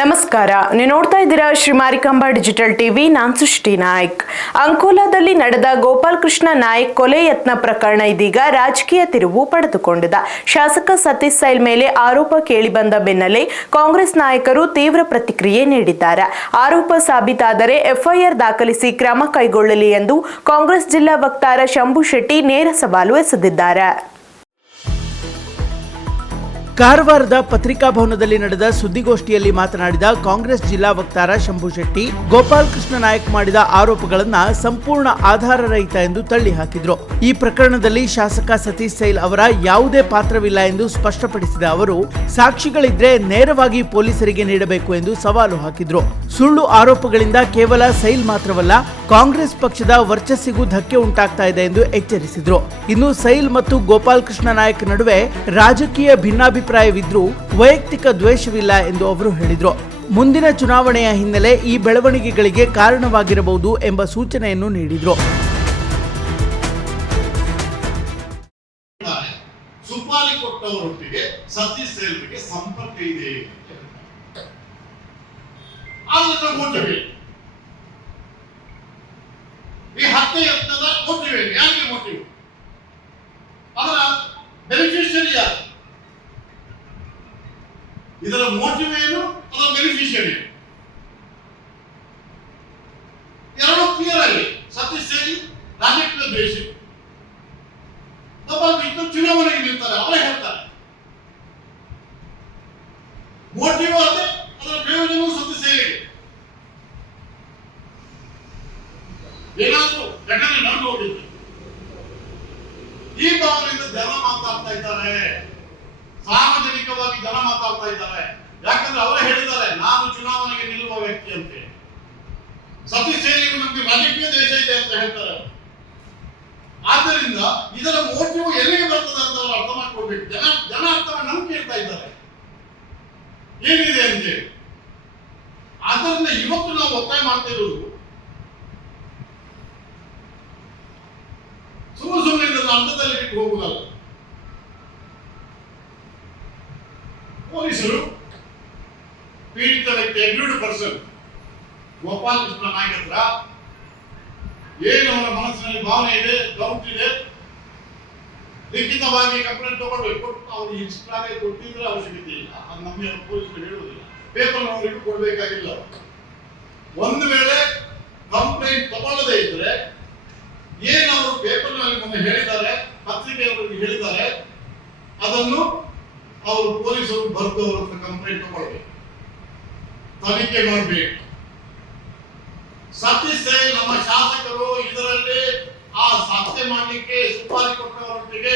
ನಮಸ್ಕಾರ, ನೀವು ನೋಡ್ತಾ ಇದ್ದೀರಾ ಶ್ರೀ ಮಾರಿಕಾಂಬಾ ಡಿಜಿಟಲ್ ಟಿವಿ. ನಾನು ಸೃಷ್ಟಿ ನಾಯ್ಕ್. ಅಂಕೋಲಾದಲ್ಲಿ ನಡೆದ ಗೋಪಾಲಕೃಷ್ಣ ನಾಯ್ಕ್ ಕೊಲೆ ಯತ್ನ ಪ್ರಕರಣ ಇದೀಗ ರಾಜಕೀಯ ತಿರುವು ಪಡೆದುಕೊಂಡಿದೆ. ಶಾಸಕ ಸತೀಶ್ ಸೈಲ್ ಮೇಲೆ ಆರೋಪ ಕೇಳಿಬಂದ ಬೆನ್ನಲ್ಲೇ ಕಾಂಗ್ರೆಸ್ ನಾಯಕರು ತೀವ್ರ ಪ್ರತಿಕ್ರಿಯೆ ನೀಡಿದ್ದಾರೆ. ಆರೋಪ ಸಾಬೀತಾದರೆ ಎಫ್ಐಆರ್ ದಾಖಲಿಸಿ ಕ್ರಮ ಕೈಗೊಳ್ಳಲಿ ಎಂದು ಕಾಂಗ್ರೆಸ್ ಜಿಲ್ಲಾ ವಕ್ತಾರ ಶಂಭು ಶೆಟ್ಟಿ ನೇರ ಸವಾಲು ಎಸೆದಿದ್ದಾರೆ. ಕಾರವಾರದ ಪತ್ರಿಕಾ ಭವನದಲ್ಲಿ ನಡೆದ ಸುದ್ದಿಗೋಷ್ಠಿಯಲ್ಲಿ ಮಾತನಾಡಿದ ಕಾಂಗ್ರೆಸ್ ಜಿಲ್ಲಾ ವಕ್ತಾರ ಶಂಭು ಶೆಟ್ಟಿ, ಗೋಪಾಲಕೃಷ್ಣ ನಾಯ್ಕ್ ಮಾಡಿದ ಆರೋಪಗಳನ್ನ ಸಂಪೂರ್ಣ ಆಧಾರರಹಿತ ಎಂದು ತಳ್ಳಿ ಹಾಕಿದ್ರು. ಈ ಪ್ರಕರಣದಲ್ಲಿ ಶಾಸಕ ಸತೀಶ್ ಸೈಲ್ ಅವರ ಯಾವುದೇ ಪಾತ್ರವಿಲ್ಲ ಎಂದು ಸ್ಪಷ್ಟಪಡಿಸಿದ ಅವರು, ಸಾಕ್ಷಿಗಳಿದ್ರೆ ನೇರವಾಗಿ ಪೊಲೀಸರಿಗೆ ನೀಡಬೇಕು ಎಂದು ಸವಾಲು ಹಾಕಿದ್ರು. ಸುಳ್ಳು ಆರೋಪಗಳಿಂದ ಕೇವಲ ಸೈಲ್ ಮಾತ್ರವಲ್ಲ, ಕಾಂಗ್ರೆಸ್ ಪಕ್ಷದ ವರ್ಚಸ್ಸಿಗೂ ಧಕ್ಕೆ ಉಂಟಾಗ್ತಾ ಇದೆ ಎಂದು ಎಚ್ಚರಿಸಿದ್ರು. ಇನ್ನು ಸೈಲ್ ಮತ್ತು ಗೋಪಾಲಕೃಷ್ಣ ನಾಯ್ಕ್ ನಡುವೆ ರಾಜಕೀಯ ಭಿನ್ನಾಭಿಪ್ರಾಯವಿದ್ರೂ ವೈಯಕ್ತಿಕ ದ್ವೇಷವಿಲ್ಲ ಎಂದು ಅವರು ಹೇಳಿದ್ರು. ಮುಂದಿನ ಚುನಾವಣೆಯ ಹಿನ್ನೆಲೆ ಈ ಬೆಳವಣಿಗೆಗಳಿಗೆ ಕಾರಣವಾಗಿರಬಹುದು ಎಂಬ ಸೂಚನೆಯನ್ನು ನೀಡಿದ್ರು. ಸುಪಾರಿ ಕೊಟ್ಟವರೊಟ್ಟಿಗೆ ಸತೀಶ್ ಸೈಲ್ಗೆ ಸಂಪರ್ಕ ಇದೆ. ಈ ಹತ್ಯೆ ಯತ್ನದ ಮೋಟಿವ್ ಯಾರಿಗೆ ಮೋಟಿವ್? ಅದರ ಬೆನಿಫಿಷಿಯರಿ ಯಾರು? ಇದರ ಮೋಟಿವ್ ಏನು, ಅದರ ಬೆನಿಫಿಷಿಯರಿ ಎರಡು ಕ್ಲಿಯರ್ ಆಗಿ. ಸತೀಶ್ ಸೈಲ್ ರಾಜಕೀಯ ದ್ವೇಷ, ಚುನಾವಣೆಗೆ ನಿಲ್ತಾರೆ, ಅವರೇ ಹೇಳ್ತಾರೆ. ಮೋಟಿವ್ ಅದೇ, ಅದರ ಪ್ರಯೋಜನವೂ ಸತೀಶ್ ಸೈಲ್ಗೆ. ಏನಾದ್ರೂ ಘಟನೆ ನಡೆದು ಹೋಗಿತ್ತು, ಈ ಭಾವನೆಯಿಂದ ಜನ ಮಾತಾಡ್ತಾ ಇದ್ದಾರೆ, ಸಾರ್ವಜನಿಕವಾಗಿ ಜನ ಮಾತಾಡ್ತಾ ಇದ್ದಾರೆ. ಯಾಕಂದ್ರೆ ಅವರೇ ಹೇಳಿದ್ದಾರೆ, ನಾನು ಚುನಾವಣೆಗೆ ನಿಲ್ಲುವ ವ್ಯಕ್ತಿ ಅಂತ. ಸತೀಶ್ ಸೈಲ್ಗೆ ನಮಗೆ ರಾಜಕೀಯ ದೇಶ ಇದೆ ಅಂತ ಹೇಳ್ತಾರೆ. ಆದ್ದರಿಂದ ಇದರ ಮೋಟಿವ್ ಎಲ್ಲಿಗೆ ಬರ್ತದೆ ಅಂತ ಅವರು ಅರ್ಥ ಮಾಡ್ಕೊಳ್ಬೇಕು. ಜನ ಅರ್ಥ ನಮ್ಗೆ ಕೇಳ್ತಾ ಇದ್ದಾರೆ ಏನಿದೆ ಅಂತೇಳಿ. ಆದ್ದರಿಂದ ಇವತ್ತು ನಾವು ಒತ್ತಾಯ ಮಾಡ್ತಾ ಇರೋದು, ಸುಮ್ಮನೆ ಇದನ್ನು ಅರ್ಥದಲ್ಲಿ ಬಿಟ್ಟು ಹೋಗುವುದಲ್ಲ. ಪೊಲೀಸರು ಪೀಡಿತ ವ್ಯಕ್ತಿ ಅಗ್ರೀಡ್ ಪರ್ಸನ್ ಗೋಪಾಲಕೃಷ್ಣ ನಾಯ್ಕ್ ಹತ್ರ ಏನು ಅವರ ಮನಸ್ಸಿನಲ್ಲಿ ಭಾವನೆ ಇದೆ, ಡೌಟ್ ಇದೆ, ಲಿಖಿತವಾಗಿ ಕಂಪ್ಲೇಂಟ್ ತಗೊಳ್ಬೇಕು. ಅವ್ರು ಇನ್ಸ್ಟಾಗೆ ಕೊಟ್ಟಿದ್ರೆ ಅವಶ್ಯಕತೆ ಇಲ್ಲ, ಅದು ನಮಗೆ ಪೊಲೀಸರು ಹೇಳುವುದಿಲ್ಲ. ಪೇಪರ್ ಅವರಿಗೆ ಕೊಡಬೇಕಾಗಿಲ್ಲ. ಒಂದು ವೇಳೆ ಕಂಪ್ಲೇಂಟ್ ತಗೊಳ್ಳದೇ ಇದ್ರೆ ಏನು ಅವರು ಪೇಪರ್ನಲ್ಲಿ ಮೊನ್ನೆ ಹೇಳಿದ್ದಾರೆ, ಪತ್ರಿಕೆಯವರಿಗೆ ಹೇಳಿದ್ದಾರೆ, ಅದನ್ನು ಅವರು ಪೊಲೀಸರು ಬರೆದು ಅವರ ಕಂಪ್ಲೇಂಟ್ ತಗೊಳ್ಬೇಕು, ತನಿಖೆ ಮಾಡಬೇಕು. ಸತೀಶ್ ಸೈಲ್ ನಮ್ಮ ಶಾಸಕರು ಇದರಲ್ಲಿ ಆ ಹತ್ಯೆ ಮಾಡಲಿಕ್ಕೆ ಸುಪಾರಿ ಕೊಟ್ಟವರೊಟ್ಟಿಗೆ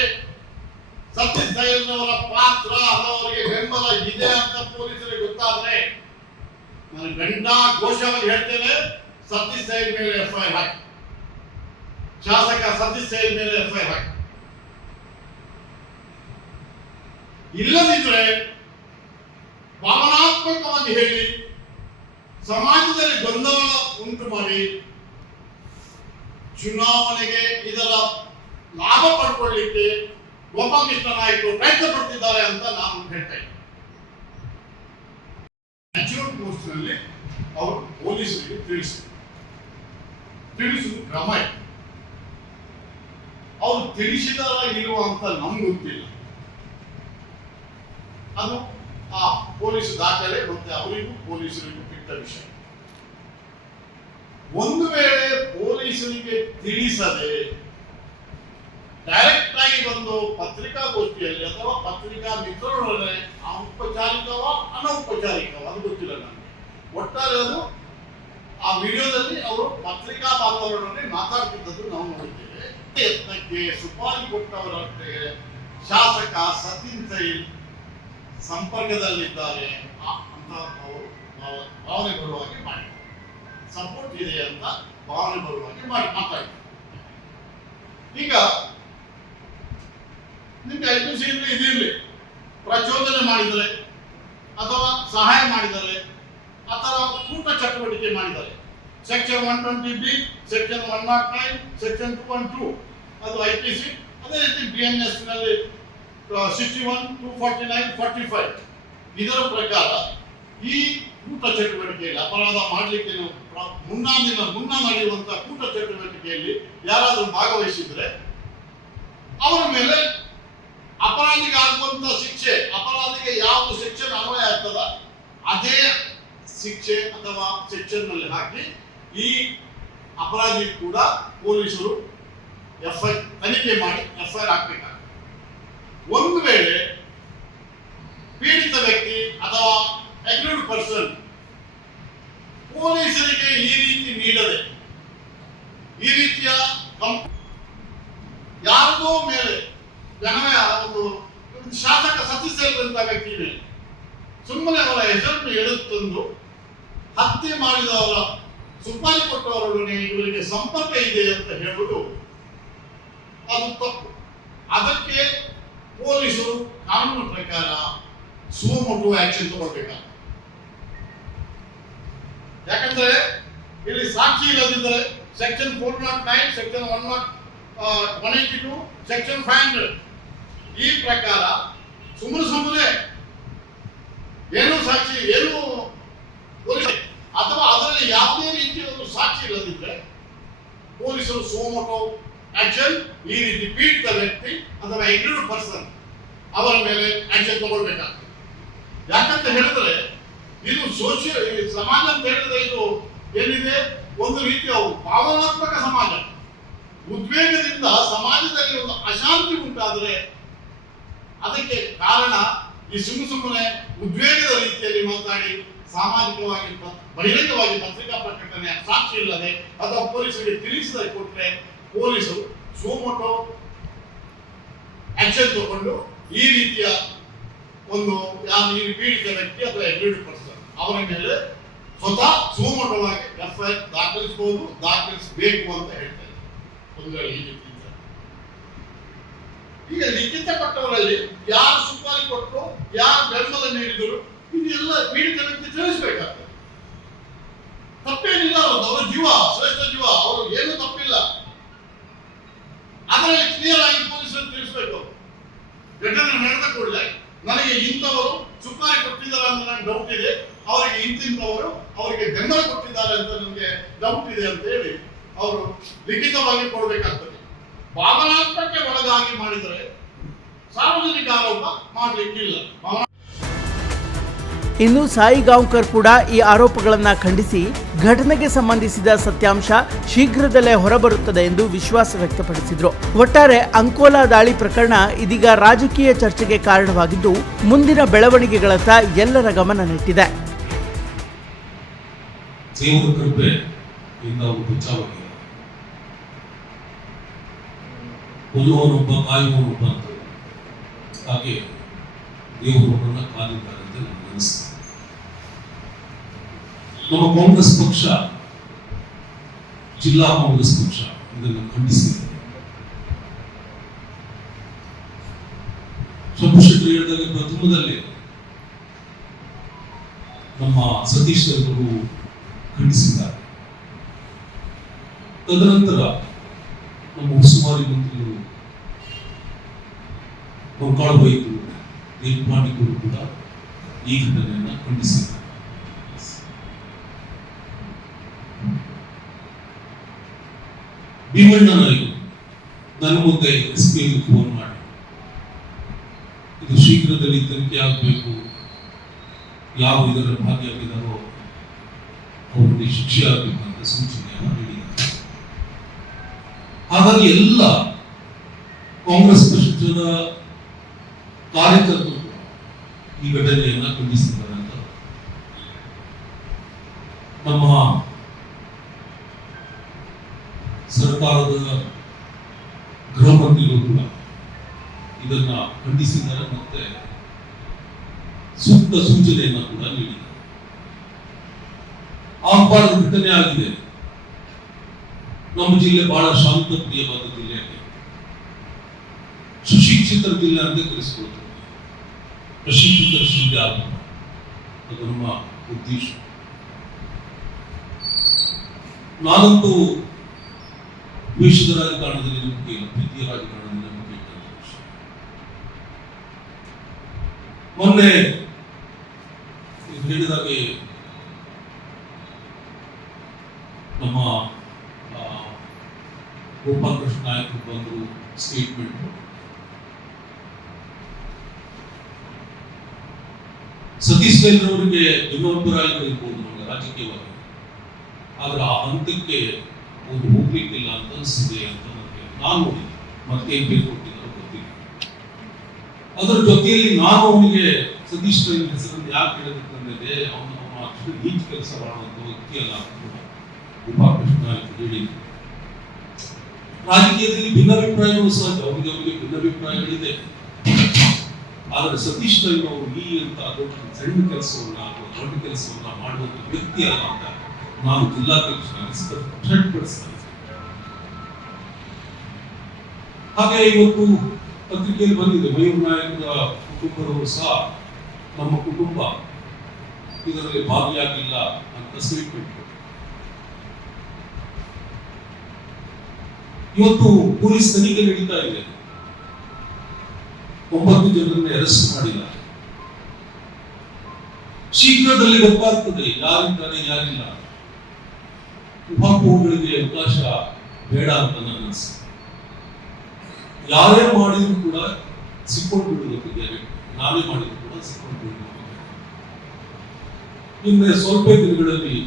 ಸತೀಶ್ ಸೈಲ್ನವರ ಪಾತ್ರ ಅವರಿಗೆ ಬೆಂಬಲ ಇದೆ ಅಂತ ಪೊಲೀಸರಿಗೆ ಗೊತ್ತಾದ್ರೆ, ನಾನು ಗಂಟಾ ಘೋಷವಾಗಿ ಹೇಳ್ತೇನೆ, ಸತೀಶ್ ಸೈಲ್ ಮೇಲೆ ಎಫ್ಐಆರ್ ಹಾಕಿ, ಶಾಸಕ ಸತೀಶ್ ಸೈಲ್ ಮೇಲೆ ಎಫ್ಐಆರ್ ಹಾಕಿ. ಇಲ್ಲದಿದ್ರೆ ಭಾವನಾತ್ಮಕವಾಗಿ ಹೇಳಿ ಸಮಾಜದಲ್ಲಿ ಗೊಂದಲ ಉಂಟು ಮಾಡಿ ಚುನಾವಣೆಗೆ ಇದರ ಲಾಭ ಪಡ್ಕೊಳ್ಳಿಕ್ಕೆ ಗೋಪಾಲಕೃಷ್ಣ ನಾಯ್ಕರು ಪ್ರಯತ್ನ ಪಡ್ತಿದ್ದಾರೆ ಅಂತ ನಾನು ಹೇಳ್ತಾ ಇದ್ದೀನಿ. ನ್ಯಾಚುರಲ್ ಪೋಸ್ಟ್ ನಲ್ಲಿ ಅವರು ಪೊಲೀಸರಿಗೆ ತಿಳಿಸುವ ಕ್ರಮ ಇದೆ. ಅವರು ತಿಳಿಸಿದಾರ ಇರುವ ಅಂತ ನಮ್ಗೆ ಗೊತ್ತಿಲ್ಲ. ಅದು ಆ ಪೊಲೀಸ್ ದಾಖಲೆ ಮತ್ತೆ ಅವರಿಗೂ ಪೊಲೀಸರಿಗೂ ಬಿಟ್ಟ ವಿಷಯ. ಒಂದು ವೇಳೆ ಪೊಲೀಸರಿಗೆ ತಿಳಿಸದೆ ಡೈರೆಕ್ಟ್ ಆಗಿ ಬಂದು ಪತ್ರಿಕಾಗೋಷ್ಠಿಯಲ್ಲಿ ಅಥವಾ ಪತ್ರಿಕಾ ಮಿತ್ರರೊಡನೆ ಔಪಚಾರಿಕವ ಅನೌಪಚಾರಿಕವ ಅದು ಗೊತ್ತಿಲ್ಲ ನನಗೆ. ಒಟ್ಟಾರೆ ಅದು ಆ ವಿಡಿಯೋದಲ್ಲಿ ಅವರು ಪತ್ರಿಕಾ ಬಾಂಧವರೊಡನೆ ಮಾತಾಡ್ತಿದ್ದದ್ದು ನಾವು ನೋಡಿದ್ದೇವೆ. ಯತ್ನಕ್ಕೆ ಸುಪಾರಿ ಕೊಟ್ಟವರೊಟ್ಟಿಗೆ ಶಾಸಕ ಸತೀಶ್ ಸೈಲ್ ಸಂಪರ್ಕದಲ್ಲಿದ್ದಾರೆ ಅಂತ ಅವರು ಭಾವನೆ ಬರುವಾಗಿ ಮಾಡಿ, ಸಪೋರ್ಟ್ ಇದೆ ಅಂತ ಭಾವನೆ ಬರುವಾಗಿ ಮಾಡಿ ಮಾತಾಡಿದ್ದಾರೆ. ಈಗ ನಿಮ್ಗೆ ಐಪಿಸಿ ಇದಿರಲಿ, ಪ್ರಚೋದನೆ ಮಾಡಿದರೆ ಅಥವಾ ಸಹಾಯ ಮಾಡಿದರೆ ಅಥವಾ ಕೂಟ ಚಟುವಟಿಕೆ ಮಾಡಿದ್ದಾರೆ, ಸೆಕ್ಷನ್ 120B, ಸೆಕ್ಷನ್ 109, ಸೆಕ್ಷನ್ 212 ಅದು ಐಪಿಸಿ. ಅದೇ ರೀತಿ BNS ನಲ್ಲಿ 61, 249, 45 ಇದರ ಪ್ರಕಾರ ಈ ಕೂಟ ಚಟುವಟಿಕೆಯಲ್ಲಿ ಅಪರಾಧ ಮಾಡಲಿಕ್ಕೆ ಮುನ್ನ ನಡೆಯುವಂತಹ ಕೂಟ ಚಟುವಟಿಕೆಯಲ್ಲಿ ಯಾರಾದರೂ ಭಾಗವಹಿಸಿದ್ರೆ ಅವರ ಮೇಲೆ ಅಪರಾಧಿಗೆ ಆಗುವಂತ ಶಿಕ್ಷೆ, ಅಪರಾಧಿಗೆ ಯಾವುದು ಸೆಕ್ಷನ್ ಅನ್ವಯ ಆಗ್ತದ ಅದೇ ಶಿಕ್ಷೆ ಅಥವಾ ಸೆಕ್ಷನ್ ನಲ್ಲಿ ಹಾಕಿ ಈ ಅಪರಾಧಿ ಕೂಡ ಪೊಲೀಸರು ತನಿಖೆ ಮಾಡಿ FIR ಹಾಕಬೇಕಾಗ್ತದೆ. ಒಂದು ವೇಳೆ ಪೀಡಿತ ವ್ಯಕ್ತಿ ಅಥವಾ ಅಗ್ರೀಡ್ ಪರ್ಸನ್ ಪೊಲೀಸರಿಗೆ ಈ ರೀತಿ ನೀಡದೆ ಈ ರೀತಿಯ ಯಾರದೋ ಮೇಲೆ ಒಂದು ಶಾಸಕ ಸದಸ್ಯರಂತ ವ್ಯಕ್ತಿ ಮೇಲೆ ಸುಮ್ಮನೆ ಅವರ ಹೆಸರನ್ನು ಎಳೆದು ಹತ್ಯೆ ಮಾಡಿದವರ ಸುಪಾರಿ ಕೊಟ್ಟವರೊಡನೆ ಇವರಿಗೆ ಸಂಪರ್ಕ ಇದೆ ಅಂತ ಹೇಳುವುದು ಅದು ತಪ್ಪು. ಅದಕ್ಕೆ ಪೊಲೀಸರು ಕಾನೂನು ಪ್ರಕಾರ ಸುಮೋಟೋ ಆಕ್ಷನ್ ತಗೊಳ್ಬೇಕಾಗ್ತದೆ. ಯಾಕಂದ್ರೆ ಇಲ್ಲಿ ಸಾಕ್ಷಿ ಇಲ್ಲದಿದ್ದರೆ ಸೆಕ್ಷನ್ 409, ಸೆಕ್ಷನ್ 182, ಸೆಕ್ಷನ್ 500 ಈ ಪ್ರಕಾರ ಸುಮ್ಮನೆ ಏನು ಸಾಕ್ಷಿ ಏನು ಅಥವಾ ಅದರಲ್ಲಿ ಯಾವುದೇ ರೀತಿಯ ಒಂದು ಸಾಕ್ಷಿ ಇಲ್ಲದಿದ್ದರೆ ಪೊಲೀಸರು ಸೋಮೋಟೋ ಆಕ್ಷನ್ ಈ ರೀತಿ ಪೀಡಿತ ವ್ಯಕ್ತಿ ಅಥವಾ ಅಗ್ರೀಡ್ ಪರ್ಸನ್ ಅವರ ಮೇಲೆ ಆಕ್ಷನ್ ತಗೊಳ್ಬೇಕಾಗ್ತದೆ. ಯಾಕಂತ ಹೇಳಿದ್ರೆ ಇದು ಸಮಾಜ ಅಂತ ಹೇಳಿದ್ರೆ ಇದು ಏನಿದೆ ಒಂದು ರೀತಿಯ ಭಾವನಾತ್ಮಕ ಸಮಾಜ. ಉದ್ವೇಗದಿಂದ ಸಮಾಜದಲ್ಲಿ ಒಂದು ಅಶಾಂತಿ ಉಂಟಾದರೆ ಅದಕ್ಕೆ ಕಾರಣ ಈ ಸುಮ್ಮನೆ ಉದ್ವೇಗದ ರೀತಿಯಲ್ಲಿ ಮಾತಾಡಿ ಸಾಮಾಜಿಕವಾಗಿ ಬಹಿರಂಗವಾಗಿ ಪತ್ರಿಕಾ ಪ್ರಕಟಣೆ ಸಾಕ್ಷಿ ಇಲ್ಲದೆ ಅಥವಾ ಪೊಲೀಸರಿಗೆ ತಿಳಿಸದೆ ಕೊಟ್ಟರೆ ಪೊಲೀಸರು ಸೋಮೋಟೋ ಆಕ್ಷನ್ ತಗೊಂಡು ಈ ರೀತಿಯ ಒಂದು ಈ ಪೀಡಿತ ವ್ಯಕ್ತಿ ಅಥವಾ ಅಗ್ರೀಡ್ ಪರ್ಸನ್ ಅವರ ಮೇಲೆ ಸ್ವತಃ ಸೋಮೋಟೋವಾಗಿ FIR ದಾಖಲಿಸಬೇಕು ಅಂತ ಹೇಳ್ತಾರೆ. ಒಂದು ವೇಳೆ ಈ ರೀತಿ ಈಗ ಲಿಖಿತ ಕೊಟ್ಟವರಲ್ಲಿ ಯಾರು ಸುಪಾರಿ ಕೊಟ್ಟರು, ಯಾರು ಬೆಂಬಲ ನೀಡಿದರು, ಇದೆಲ್ಲ ಪೀಡಿತ ವ್ಯಕ್ತಿ ತಿಳಿಸಬೇಕಾಗ್ತದೆ. ತಪ್ಪೇನಿಲ್ಲ, ಅವರ ಜೀವ ಶ್ರೇಷ್ಠ ಜೀವ, ಅವರು ಏನು ತಪ್ಪಿಲ್ಲ. ಅದರಲ್ಲಿ ಕ್ಲಿಯರ್ ಆಗಿ ಪೊಲೀಸರು ತಿಳಿಸಬೇಕು. ಘಟನೆ ನಡೆದ ಕೂಡಲೇ ನನಗೆ ಇಂಥವರು ಸುಪಾರಿ ಕೊಟ್ಟಿದ್ದಾರೆ ಅಂತ ನನಗೆ ಡೌಟ್ ಇದೆ, ಅವರಿಗೆ ಇಂತಿಂಥವರು ಅವರಿಗೆ ಬೆಂಬಲ ಕೊಟ್ಟಿದ್ದಾರೆ ಅಂತ ನನಗೆ ಡೌಟ್ ಇದೆ ಅಂತ ಹೇಳಿ ಅವರು ಲಿಖಿತವಾಗಿ ಕೊಡಬೇಕಾಗ್ತದೆ. ಭಾವನಾತ್ಮಕ ಒಳಗಾಗಿ ಮಾಡಿದರೆ ಸಾರ್ವಜನಿಕ ಆರೋಪ ಮಾಡಲಿಕ್ಕಿಲ್ಲ. ಇನ್ನು ಸಾಯಿ ಗಾಂವ್ಕರ್ ಕೂಡ ಈ ಆರೋಪಗಳನ್ನು ಖಂಡಿಸಿ ಘಟನೆಗೆ ಸಂಬಂಧಿಸಿದ ಸತ್ಯಾಂಶ ಶೀಘ್ರದಲ್ಲೇ ಹೊರಬರುತ್ತದೆ ಎಂದು ವಿಶ್ವಾಸ ವ್ಯಕ್ತಪಡಿಸಿದರು. ಒಟ್ಟಾರೆ ಅಂಕೋಲಾ ದಾಳಿ ಪ್ರಕರಣ ಇದೀಗ ರಾಜಕೀಯ ಚರ್ಚೆಗೆ ಕಾರಣವಾಗಿದ್ದು ಮುಂದಿನ ಬೆಳವಣಿಗೆಗಳತ್ತ ಎಲ್ಲರ ಗಮನ ನೆಟ್ಟಿದೆ. ಕೊಲ್ಲುವನೊಬ್ಬ ಕಾಯುವನೊಬ್ಬ ಅಂತ ಹಾಗೆ ದೇವರೊಬ್ಬರನ್ನ ಕಾದಿದ್ದಾರೆ ಅಂತ ನನಗೆ ಅನಿಸ್ತದೆ. ನಮ್ಮ ಕಾಂಗ್ರೆಸ್ ಪಕ್ಷ, ಜಿಲ್ಲಾ ಕಾಂಗ್ರೆಸ್ ಪಕ್ಷ ಇದನ್ನು ಖಂಡಿಸಿದೆ. ಶಂಭುಶೆಟ್ಟಿ ಹೇಳಿದಾಗ ಪ್ರಥಮದಲ್ಲಿ ನಮ್ಮ ಸತೀಶ್ ಅವರು ಖಂಡಿಸಿದ್ದಾರೆ. ತದನಂತರ ನಮ್ಮ ಉಸ್ತುವಾರಿ ಮಂತ್ರಿಗಳು ಗೋಕಾಳ ವೈದ್ಯರು ದೇಶಪಾಂಡೆಯವರು ಕೂಡ ಈ ಘಟನೆಯನ್ನು ಖಂಡಿಸಿದ್ದಾರೆ. ಭೀಮಣ್ಣ ನಾಯ್ಕರು ನನ್ನ ಮುಂದೆ SP ಫೋನ್ ಮಾಡಿ ಇದು ಶೀಘ್ರದಲ್ಲಿ ತನಿಖೆ ಆಗಬೇಕು, ಯಾವ ಇದರ ಭಾಗಿಯಾಗಿದ್ದಾರೋ ಅವರಿಗೆ ಶಿಕ್ಷೆ ಆಗಬೇಕು ಅಂತ ಸೂಚನೆಯನ್ನು ನೀಡಿದ್ದಾರೆ. ಹಾಗಾಗಿ ಎಲ್ಲ ಕಾಂಗ್ರೆಸ್ ಪಕ್ಷದ ಕಾರ್ಯಕರ್ತರು ಈ ಘಟನೆಯನ್ನ ಖಂಡಿಸಿದ್ದಾರೆ ಅಂತ ನಮ್ಮ ಸರ್ಕಾರದ ಗೃಹ ಮಂತ್ರಿಗಳು ಕೂಡ ಇದನ್ನ ಖಂಡಿಸಿದ್ದಾರೆ, ಮತ್ತೆ ಸೂಕ್ತ ಸೂಚನೆಯನ್ನ ಕೂಡ ನೀಡಿದ್ದಾರೆ. ಆಗಬಾರದ ಘಟನೆ ಆಗಿದೆ. ನಮ್ಮ ಜಿಲ್ಲೆ ಬಹಳ ಶಾಂತ ಪ್ರಿಯವಾದ ಜಿಲ್ಲೆ, ಸುಶಿಕ್ಷಿತರ ಜಿಲ್ಲೆ ಅಂತ ಕರೆಸಿಕೊಳ್ತೇವೆ. ಪ್ರಶಿಕ್ಷಿತರ ಜಿಲ್ಲೆ ಆಗಬೇಕು, ಅದು ನಮ್ಮ ಉದ್ದೇಶ. ನಾನಂತೂ ದ್ವೇಷದ ರಾಜಕಾರಣದಲ್ಲಿ ನಂಬಿಕೆ ಇಲ್ಲ, ಪ್ರೀತಿಯ ರಾಜಕಾರಣದಲ್ಲಿ ನಂಬಿಕೆ ಇಟ್ಟಂತ ವಿಷಯ. ಮೊನ್ನೆ ಹೇಳಿದಾಗೆ ನಮ್ಮ ಗೋಪಾಲ್ ಕೃಷ್ಣ ನಾಯಕ್ ಬಂದರು ಸ್ಟೇಟ್ಮೆಂಟ್. ಸತೀಶ್ ರೈಲ್ ಅವರಿಗೆ ಭಿನ್ನಾಭಿಪ್ರಾಯಗಳಿರ್ಬೋದು ನಮಗೆ ರಾಜಕೀಯವಾಗಿ, ಆದ್ರೆ ಆ ಹಂತಕ್ಕೆ ಒಂದು ಹೋಗ್ಲಿಕ್ಕಿಲ್ಲ ಅಂತ ಅನಿಸಿದೆ ಅಂತ ನನಗೆ, ನಾನು ಮತ್ತೆ ಬೇರೆ ಕೊಟ್ಟಿದ್ದಾರೆ ಗೊತ್ತಿಲ್ಲ. ಅದರ ಜೊತೆಯಲ್ಲಿ ನಾನು ಅವನಿಗೆ ಸತೀಶ್ ರೈಲ್ ಹೆಸರನ್ನು ಯಾಕೆ ಹೇಳಬೇಕಂದ್ರೆ ಅವನು ಅಷ್ಟು ನೀಚ ಕೆಲಸ ಮಾಡುವಂತ ವ್ಯಕ್ತಿ ಅಲ್ಲ ಅಂತ ಗೋಪಾಲ್ ಕೃಷ್ಣ ನಾಯಕ್ ಹೇಳಿದ್ರು. ರಾಜಕೀಯದಲ್ಲಿ ಭಿನ್ನಾಭಿಪ್ರಾಯಗಳು ಸಹಜ, ಅವರಿಗೆ ಭಿನ್ನಾಭಿಪ್ರಾಯಗಳಿದೆ. ಆದರೆ ಸತೀಶ್ ರೈಲ್ ಅವರು ಈ ಅಂತ ದೊಡ್ಡ ಸಣ್ಣ ಕೆಲಸವನ್ನ ಅಥವಾ ದೊಡ್ಡ ಕೆಲಸವನ್ನ ಮಾಡುವಂತ ವ್ಯಕ್ತಿ ಅಲ್ಲ ಅಂತ ನಾನು ಜಿಲ್ಲಾಧ್ಯಕ್ಷನಾಗಿ ಸ್ಪಷ್ಟಪಡಿಸ್ತೇನೆ. ಹಾಗೆ ಇವತ್ತು ಪತ್ರಿಕೆಯಲ್ಲಿ ಬಂದಿದೆ, ಮಯೂರ್ ನಾಯಕರ ಕುಟುಂಬದವರು ಸಹ ನಮ್ಮ ಕುಟುಂಬ ಇದರಲ್ಲಿ ಭಾಗಿಯಾಗಿಲ್ಲ ಅಂತ ಸ್ಟೇಟ್ಮೆಂಟ್. ಇವತ್ತು ಪೊಲೀಸ್ ತನಿಖೆ ನಡೀತಾ ಇದೆ, 9 ಜನರನ್ನು ಅರೆಸ್ಟ್ ಮಾಡಿದ್ದಾರೆ. ಶೀಘ್ರದಲ್ಲಿ ಗೊತ್ತಾಗ್ತದೆ ಯಾರಿದ್ದಾರೆ ಯಾರಿಲ್ಲ. ಉಪಾಪೋಹಗಳಿಗೆ ಅವಕಾಶ ಬೇಡ ಅಂತ ನನ್ನ ಅನಿಸಿಕೆ. ಯಾರೇ ಮಾಡಿದ್ರು ಕೂಡ ಸಿಕ್ಕೊಂಡು ಬಿಡುವುದಕ್ಕೆ, ನಾವೇ ಮಾಡಿದ್ರು ಕೂಡ ಸಿಕ್ಕೊಂಡು ಬಿಡುವುದಕ್ಕೆ. ಇನ್ನು ಸ್ವಲ್ಪ ದಿನಗಳಲ್ಲಿ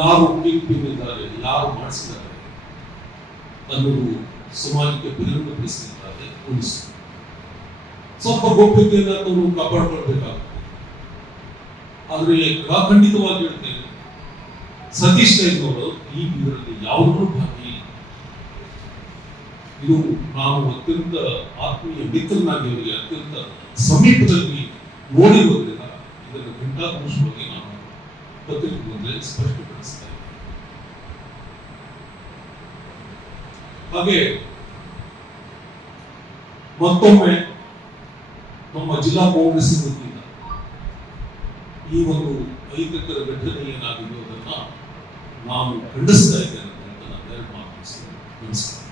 ಯಾರು ಕಿಂಗ್ಪಿನ್ನಿದ್ದಾರೆ, ಯಾರು ಮಾಡಿಸಿದ್ದಾರೆ ಅನ್ನೋದು ಸಮಾಜಕ್ಕೆ ಬಹಿರಂಗಪಡಿಸಿದ್ದಾರೆ ಪೊಲೀಸರು. ಸ್ವಲ್ಪ ಗೌಪ್ಯತೆಯನ್ನು ನಾವು ಕಾಪಾಡಿಕೊಳ್ಬೇಕಾಗ್ತದೆ. ಆದರೆ ಖಂಡಿತವಾಗಿ ಹೇಳ್ತೇನೆ, ಸತೀಶ್ ರೈಲ್ ಅವರು ಈ ಇದರಲ್ಲಿ ಯಾವುದೂ ಭಾಗಿ ಇಲ್ಲ. ಇದು ನಾವು ಅತ್ಯಂತ ಆತ್ಮೀಯ ಮಿತ್ರನಾಗಿ ಅವರಿಗೆ ಅತ್ಯಂತ ಸಮೀಪದಲ್ಲಿ ನೋಡಿರುವುದರಿಂದ ಇದನ್ನು ಘಂಟಾಘೋಷವಾಗಿ ನಾನು ಪತ್ರಿಕೆ ಮುಂದೆ ಸ್ಪಷ್ಟಪಡಿಸ್ತಾ ಇದ್ದೇನೆ. ಹಾಗೆ ಮತ್ತೊಮ್ಮೆ ನಮ್ಮ ಜಿಲ್ಲಾ ಕಾಂಗ್ರೆಸ್ ವತಿಯಿಂದ ಈ ಒಂದು ಅಹಿತಕರ ಘಟನೆ ಏನಾಗಿರುವುದನ್ನ ನಾನು ಖಂಡಿಸ್ತಾ ಇದ್ದೇನೆ ಅಂತ ನಾನು ಮಾತು. ನಮಸ್ಕಾರ.